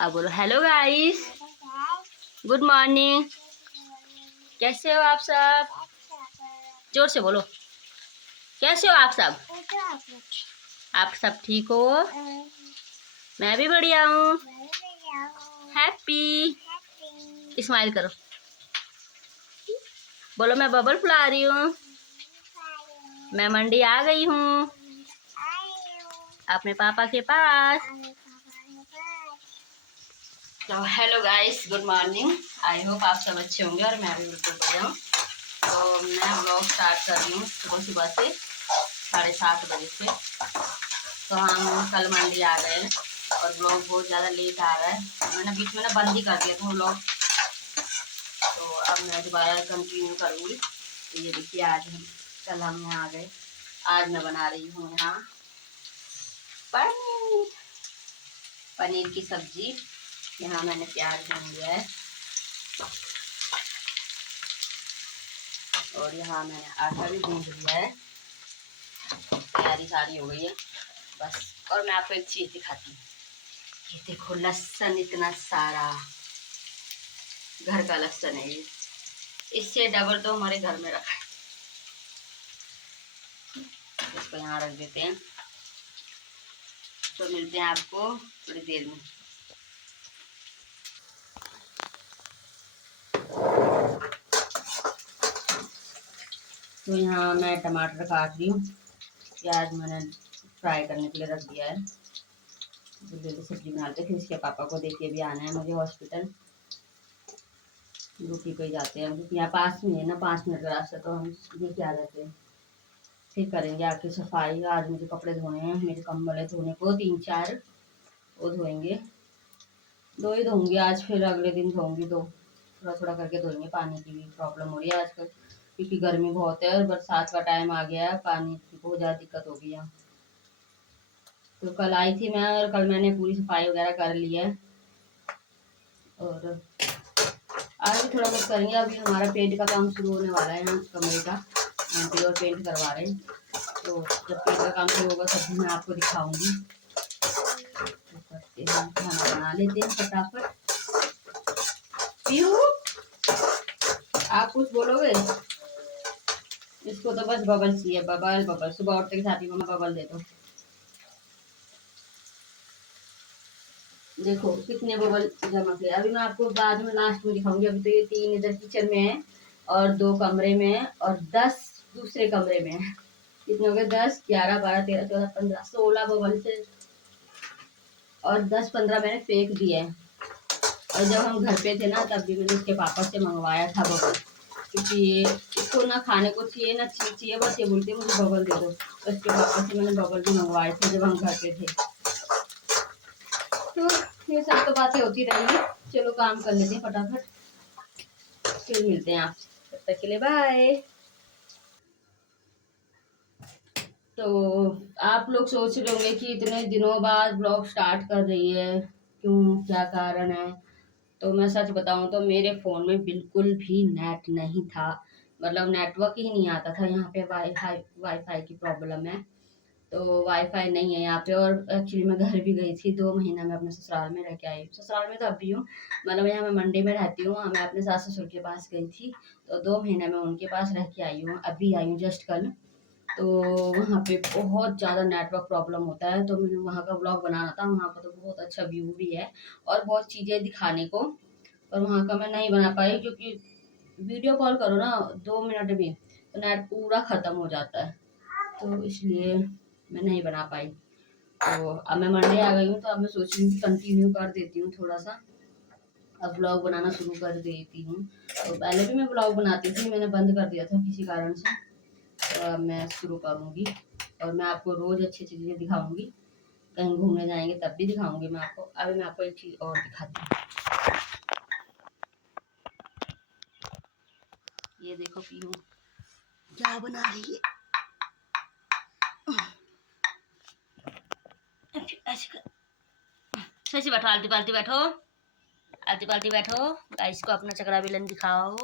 अब बोलो hello guys, good morning. कैसे हो आप सब? जोर से बोलो। कैसे हो आप सब? आप सब ठीक हो? मैं भी बढ़िया हूँ। हैप्पी स्माइल करो। बोलो मैं बबल फुला रही हूँ। मैं मंडी आ गई हूँ अपने पापा के पास। तो hello guys, good morning. I hope आप सब अच्छे होंगे और मैं भी बिल्कुल बढ़िया हूँ। तो मैं ब्लॉग स्टार्ट कर रही हूँ सुबह से 7:30 बजे से। तो हम कल मंडी आ गए और ब्लॉग बहुत ज़्यादा लेट आ रहा है। मैंने बीच में ना बंद ही कर दिया था ब्लॉग, तो अब मैं दोबारा कंटिन्यू करूँगी। तो ये देखिए आज कल हम यहाँ आ गए। आज मैं बना रही हूँ यहाँ पनीर पनीर की सब्जी। यहाँ मैंने प्याज भून लिया है और यहाँ मैंने आटा भी भून लिया है। तैयारी सारी हो गई है बस। और मैं आपको एक चीज़ दिखाती हूँ। ये देखो लहसुन, इतना सारा घर का लहसुन है ये। इससे डबल तो हमारे घर में रखा है। इसको यहाँ रख देते हैं। तो मिलते हैं आपको थोड़ी देर में। तो यहाँ मैं टमाटर काट रही हूँ। प्याज मैंने फ्राई करने के लिए रख दिया है। जल्दी सब्जी बनाते फिर इसके पापा को देख के भी आना है मुझे हॉस्पिटल। ड्यूटी पे जाते हैं क्योंकि यहाँ पास में है ना, 5 मिनट का रास्ता। तो हम लेके आ जाते हैं, फिर करेंगे आके सफाई। आज मुझे कपड़े धोने हैं, मेरे कंबल है धोने को 3-4, वो धोएंगे। 2 ही धोंगे आज, फिर अगले दिन धोंगी 2। थोड़ा थोड़ा करके धोएंगे। पानी की भी प्रॉब्लम हो रही है आजकल क्योंकि गर्मी बहुत है और बरसात का टाइम आ गया है। पानी की बहुत ज़्यादा दिक्कत हो गई है। तो कल आई थी मैं और कल मैंने पूरी सफाई वगैरह कर ली है और आज भी थोड़ा बहुत करेंगे। अभी हमारा पेंट का काम शुरू होने वाला है यहाँ कमरे का। आंटी और पेंट करवा रहे हैं। तो जब पेंट का काम शुरू होगा तब भी मैं आपको दिखाऊंगी। तो करते हैं, खाना बना लेते हैं फटाफट। पीहू, आप कुछ बोलोगे? इसको तो बस बबल चाहिए, बबल बबल। सुबह उठते के साथ ही मम्मा बबल दे दो। देखो कितने बबल जमा किए। अभी मैं आपको बाद में लास्ट में दिखाऊंगी। अभी तो ये 3 इधर किचन में है और 2 कमरे में है और 10 दूसरे कमरे में है। कितने हो गए? 10, 11, 12, 13, 14, 15, 16 बबल से। और 10-15 मैंने फेंक दिए हैं। और जब हम घर पे थे ना तब भी मैंने इसके पापा से मंगवाया था बबल, क्योंकि ये इसको ना खाने को चाहिए ना चाहिए, बस ये बोलते मुझे बबल दे दो। तो इसके पापा से मैंने बबल भी मंगवाए थे जब हम घर पे थे। तो ये सब तो बातें होती रहेंगी। चलो काम कर लेते हैं फटाफट, फिर मिलते हैं आपसे। तब तक के लिए बाय। तो आप लोग सोच रहे होंगे कि इतने दिनों बाद ब्लॉग स्टार्ट कर रही है, क्यों, क्या कारण है? तो मैं सच बताऊं तो मेरे फ़ोन में बिल्कुल भी नेट नहीं था। मतलब नेटवर्क ही नहीं आता था। यहाँ पे वाईफाई वाईफाई की प्रॉब्लम है। तो वाईफाई नहीं है यहाँ पे। और एक्चुअली मैं घर भी गई थी, 2 महीना मैं अपने ससुराल में रह के आई। ससुराल में तो अभी हूँ, मतलब यहाँ मैं मंडी में रहती हूँ। मैं अपने सास ससुर के पास गई थी, तो 2 महीना मैं उनके पास रह के आई हूँ। अभी आई हूँ जस्ट कल। तो वहाँ पे बहुत ज़्यादा नेटवर्क प्रॉब्लम होता है। तो मुझे वहाँ का ब्लॉग बनाना था। वहाँ का तो बहुत अच्छा व्यू भी है और बहुत चीज़ें दिखाने को, पर वहाँ का मैं नहीं बना पाई क्योंकि वीडियो कॉल करो ना 2 मिनट भी तो नेट पूरा ख़त्म हो जाता है। तो इसलिए मैं नहीं बना पाई। तो अब मैं मंडे आ गई हूँ, तो अब मैं सोच रही हूँ कि कंटिन्यू कर देती हूँ थोड़ा सा। अब ब्लॉग बनाना शुरू कर देती हूँ। तो पहले भी मैं ब्लॉग बनाती थी, मैंने बंद कर दिया था किसी कारण से। तो अब मैं शुरू करूँगी और मैं आपको रोज़ अच्छी चीज़ें दिखाऊंगी। कहीं घूमने जाएंगे तब भी दिखाऊंगी मैं आपको। अभी मैं आपको एक चीज़ और दिखाती हूँ। ये देखो पीहू क्या बना रही है। ऐसे कर, सच्ची बैठो, आलती पालती बैठो, आलती पालती बैठो। गाइस को अपना चकरा बेलन दिखाओ।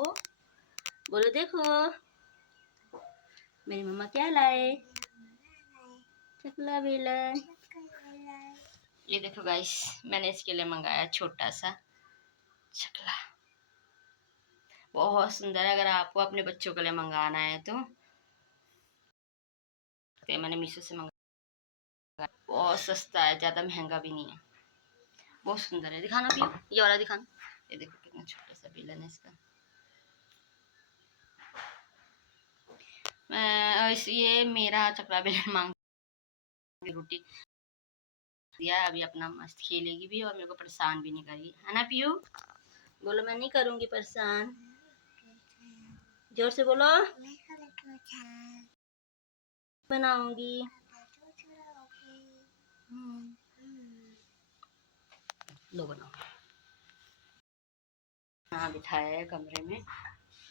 बोलो देखो मेरी मम्मा क्या लाए। चकला बेलन। ये देखो गाइस, मैंने इसके लिए मंगाया छोटा सा चकला, बहुत सुंदर है। अगर आपको अपने बच्चों के लिए मंगाना है तो मैंने मीशो से मंगाया, बहुत सस्ता है, ज़्यादा महंगा भी नहीं है, बहुत सुंदर है। दिखाना भी, ये वाला दिखाना, ये देखो कितना छोटा सा बेलन है इसका। ये मेरा चकला बेलन मांग रोटी दिया, अभी अपना मस्त खेलेगी भी और मेरे को परेशान भी नहीं करेगी, है ना पीयू? बोलो मैं नहीं करूंगी परेशान, जोर से बोलो। बनाऊंगी। लो बनाओ। यहाँ बिठाया है कमरे में,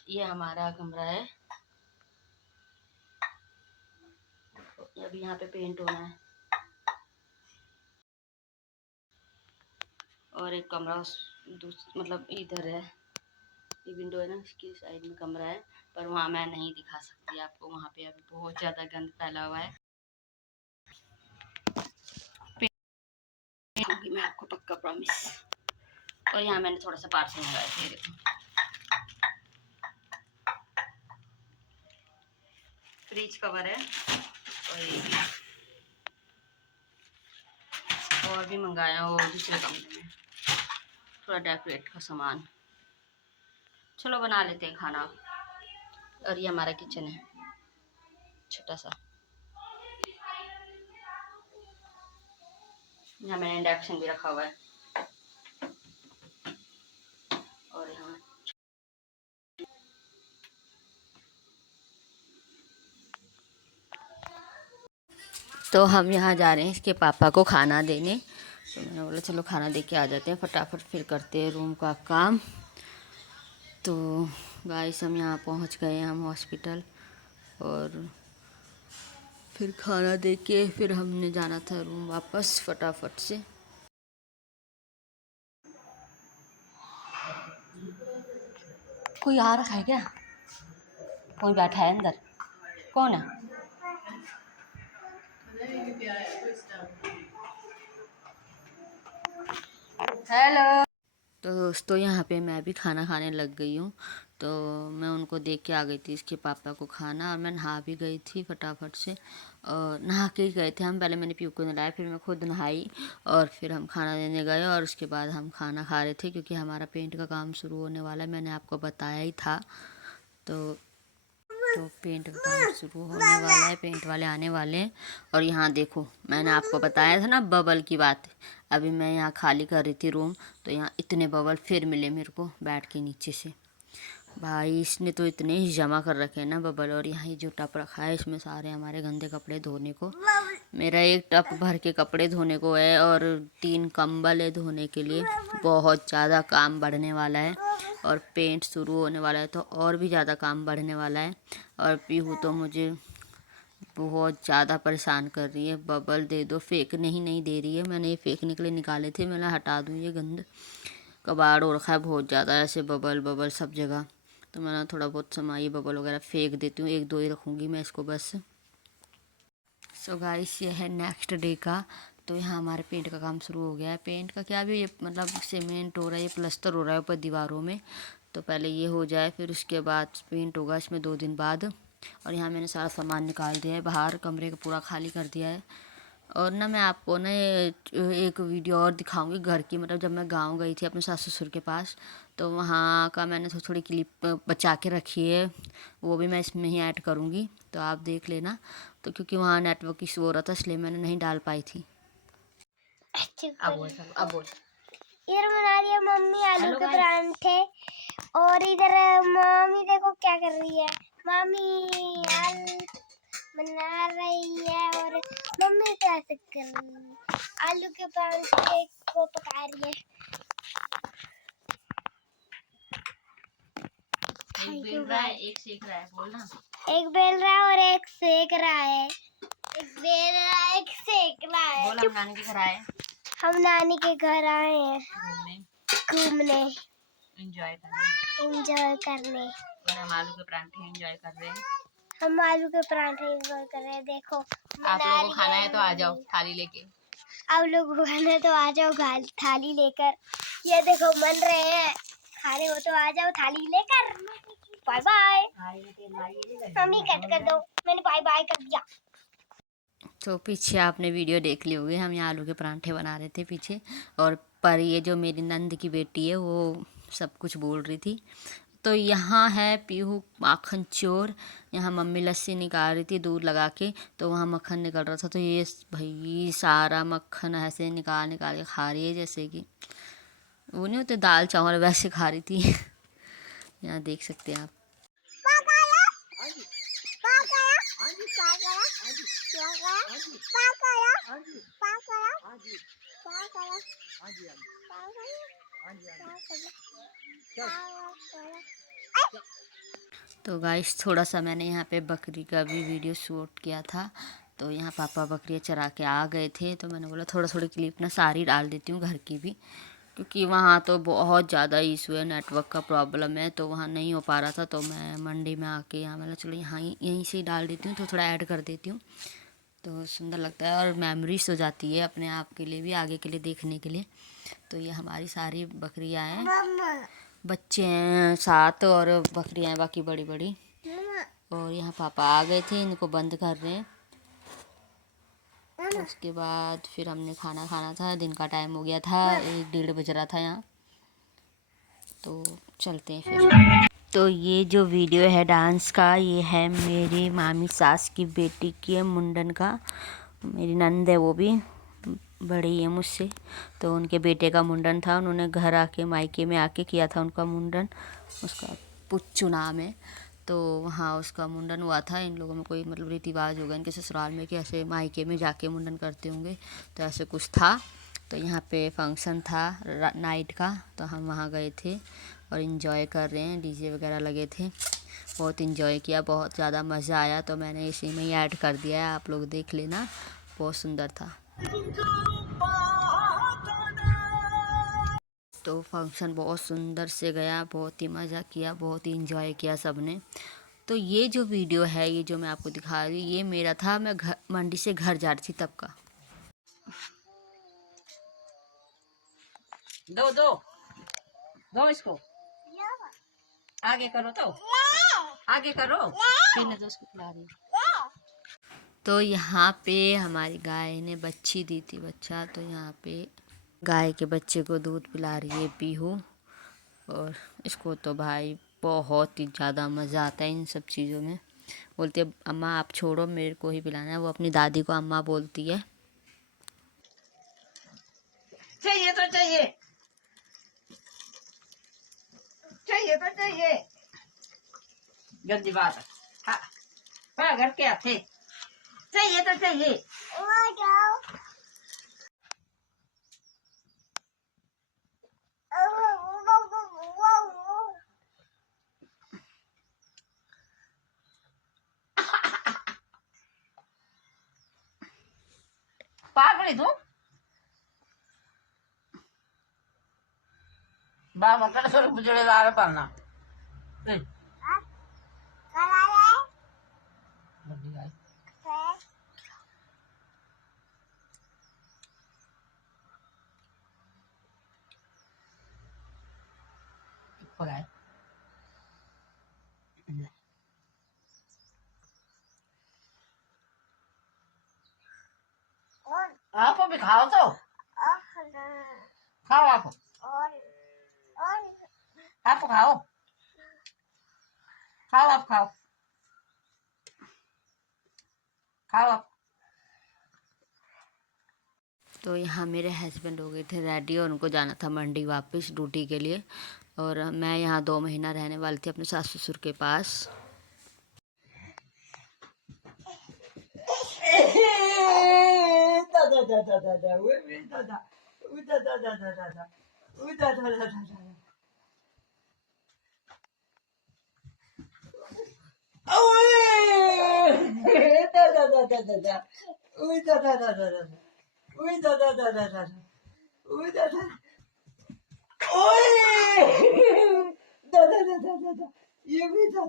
ये हमारा कमरा है, अभी यहाँ पे पेंट होना है। और एक कमरा मतलब इधर है, ये विंडो है ना, इसकी साइड में कमरा है, पर वहाँ मैं नहीं दिखा सकती आपको, वहाँ पे अभी बहुत ज़्यादा गंद फैला हुआ है। मैं आपको पक्का प्रॉमिस। और यहाँ मैंने थोड़ा सा पार्सल मंगाया था, देखो फ्रिज कवर है, और भी मंगाया और दूसरे कमरे में थोड़ा डेकोरेट का सामान। चलो बना लेते हैं खाना। और ये हमारा किचन है छोटा सा, यहाँ मैंने इंडक्शन भी रखा हुआ है। और यहाँ तो हम यहाँ जा रहे हैं इसके पापा को खाना देने, तो मैंने बोला चलो खाना दे के आ जाते हैं फटाफट, फिर करते हैं रूम का काम। तो गाइस हम यहाँ पहुँच गए हैं, हम हॉस्पिटल, और फिर खाना दे के फिर हमने जाना था रूम वापस फटाफट से। कोई आ रखा है क्या? कोई बैठा है अंदर? कौन है? हेलो। तो दोस्तों यहाँ पे मैं भी खाना खाने लग गई हूँ, तो मैं उनको देख के आ गई थी इसके पापा को खाना, और मैं नहा भी गई थी फटाफट से, और नहा के ही गए थे हम, पहले मैंने पीयू को नहलाया, फिर मैं खुद नहाई, और फिर हम खाना देने गए, और उसके बाद हम खाना खा रहे थे क्योंकि हमारा पेंट का काम शुरू होने वाला है, मैंने आपको बताया ही था। तो पेंट का काम शुरू होने वाला है, पेंट वाले आने वाले हैं। और यहाँ देखो मैंने आपको बताया था ना बबल की बात, अभी मैं यहाँ खाली कर रही थी रूम, तो यहाँ इतने बबल फिर मिले मेरे को बैठ के नीचे से। भाई इसने तो इतने ही जमा कर रखे हैं ना बबल। और यहाँ जो टप रखा है इसमें सारे हमारे गंदे कपड़े धोने को, मेरा एक टप भर के कपड़े धोने को है, और 3 कंबल है धोने के लिए। बहुत ज़्यादा काम बढ़ने वाला है, और पेंट शुरू होने वाला है तो और भी ज़्यादा काम बढ़ने वाला है। और पीहू तो मुझे बहुत ज़्यादा परेशान कर रही है, बबल दे दो, फेंकने ही नहीं दे रही है। मैंने ये फेंकने के लिए निकाले थे, मैंने हटा दूँ, ये गंद कबाड़ हो रखा है बहुत ज़्यादा, ऐसे बबल बबल सब जगह। तो मैं थोड़ा बहुत सामान ये बबल वगैरह फेंक देती हूँ, 1-2 ही रखूँगी मैं इसको बस। सो गाइस ये है नेक्स्ट डे का, तो यहाँ हमारे पेंट का काम शुरू हो गया है। पेंट का क्या, भी ये मतलब सीमेंट हो रहा है, ये प्लास्टर हो रहा है ऊपर दीवारों में, तो पहले ये हो जाए फिर उसके बाद पेंट होगा इसमें 2 दिन बाद। और यहाँ मैंने सारा सामान निकाल दिया है बाहर, कमरे को पूरा खाली कर दिया है। और ना मैं आपको ना एक वीडियो और दिखाऊंगी घर की, मतलब जब मैं गांव गई थी अपने सास ससुर के पास, तो वहाँ का मैंने थोड़ी थोड़ी क्लिप बचा के रखी है, वो भी मैं इसमें ही ऐड करूँगी, तो आप देख लेना। तो क्योंकि वहाँ नेटवर्क इशू हो रहा था इसलिए मैंने नहीं डाल पाई थी। अब बोल। इधर बना रही है मम्मी आलू के परांठे, और इधर मम्मी देखो क्या कर रही है, मम्मी बना रही है, और मम्मी क्या कर रही है, आलू के परांठे को पका रही है। एक बेल रहा है, एक सेक रहा है, बोल ना। एक बेल रहा है और एक सेक रहा है, एक बेल रहा है एक सेक रहा है। बोल हम नानी के घर आए, हम नानी के घर आए हैं घूमने, एंजॉय करने। और हम आलू के परांठे एंजॉय कर रहे हैं। हम आलू के परांठे एंजॉय कर रहे हैं। देखो आप लोगों को खाना है तो आ जाओ थाली लेके। आप लोग खाना तो आ जाओ थाली लेकर। ये देखो बन रहे हैं, खाने हो तो आ जाओ थाली लेकर। Bye bye. मम्मी कट कर दो, मैंने बाय बाय कर दिया। तो पीछे आपने वीडियो देख ली होगी, हम यहाँ आलू के परांठे बना रहे थे पीछे। और पर ये जो मेरी नंद की बेटी है वो सब कुछ बोल रही थी। तो यहाँ है पीहू माखन चोर। यहाँ मम्मी लस्सी निकाल रही थी दूध लगा के, तो वहाँ मक्खन निकल रहा था। तो ये भाई सारा मक्खन ऐसे निकाल निकाल के खा रही है, जैसे कि वो नहीं होते दाल चावल वैसे खा रही थी। यहाँ देख सकते हैं आप। तो गाइस थोड़ा सा मैंने यहाँ पे बकरी का भी वीडियो शूट किया था। तो यहाँ पापा बकरियाँ चरा के आ गए थे, तो मैंने बोला थोड़ा थोड़ी क्लिप ना सारी डाल देती हूँ घर की भी, क्योंकि वहाँ तो बहुत ज़्यादा इशू है, नेटवर्क का प्रॉब्लम है, तो वहाँ नहीं हो पा रहा था। तो मैं मंडी में आके यहाँ मैंने चलो यहाँ यहीं से ही डाल देती हूँ, तो थोड़ा ऐड कर देती हूँ, तो सुंदर लगता है और मेमोरीज हो जाती है अपने आप के लिए भी, आगे के लिए देखने के लिए। तो ये हमारी सारी बकरियाँ हैं, बच्चे हैं 7 और बकरियाँ हैं बाकी बड़ी बड़ी। और यहाँ पापा आ गए थे, इनको बंद कर रहे हैं। उसके बाद फिर हमने खाना खाना था, दिन का टाइम हो गया था, 1-1:30 बज रहा था यहाँ। तो चलते हैं फिर। तो ये जो वीडियो है डांस का, ये है मेरी मामी सास की बेटी की है, मुंडन का। मेरी नंद है, वो भी बड़ी है मुझसे। तो उनके बेटे का मुंडन था, उन्होंने घर आके मायके में आके किया था उनका मुंडन, उसका पुच्चू नाम है। तो वहाँ उसका मुंडन हुआ था। इन लोगों में कोई मतलब रीति रिवाज होगा इनके ससुराल में कि ऐसे मायके में जाके मुंडन करते होंगे, तो ऐसे कुछ था। तो यहाँ पे फंक्शन था नाइट का, तो हम वहाँ गए थे और इन्जॉय कर रहे हैं, डीजे वगैरह लगे थे, बहुत इन्जॉय किया, बहुत ज़्यादा मज़ा आया। तो मैंने इसी में ही ऐड कर दिया है, आप लोग देख लेना, बहुत सुंदर था। तो फंक्शन बहुत सुंदर से गया, बहुत ही मज़ा किया, बहुत ही इन्जॉय किया सबने। तो ये जो वीडियो है, ये जो मैं आपको दिखा रही हूँ, ये मेरा था, मैं मंडी से घर जा रही थी तब का। दो दो दो इसको आगे करो, तो आगे करो, पीने दो उसको, खिला रही। तो यहाँ पे हमारी गाय ने बच्ची दी थी, बच्चा। तो यहाँ पे गाय के बच्चे को दूध पिला रही है पीहू। और इसको तो भाई बहुत ही ज़्यादा मज़ा आता है इन सब चीज़ों में। बोलती है अम्मा आप छोड़ो, मेरे को ही पिलाना है। वो अपनी दादी को अम्मा बोलती है। चाहिए तो चाहिए, चाहिए तो चाहिए, गंदी बात है। हाँ घर के आते, चाहिए तो चाहिए। पागल तू, बाबा कर सर बुजड़े दार पाना पकाए। आप भी खाओ, तो खाओ, आप खाओ, खाओ, आप खाओ, खाओ आप। तो यहाँ मेरे हस्बैंड हो गए थे रेडी और उनको जाना था मंडी वापस ड्यूटी के लिए। और मैं यहाँ 2 महीना रहने वाली थी अपने सास ससुर के पास। ये भी था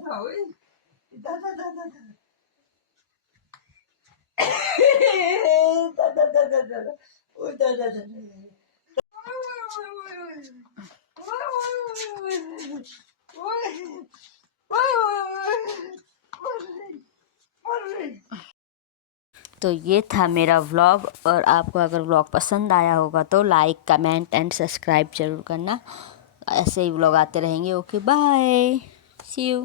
तो ये था मेरा व्लॉग, और आपको अगर व्लॉग पसंद आया होगा तो लाइक, कमेंट एंड सब्सक्राइब ज़रूर करना। ऐसे ही व्लॉग आते रहेंगे। Okay, bye, see you.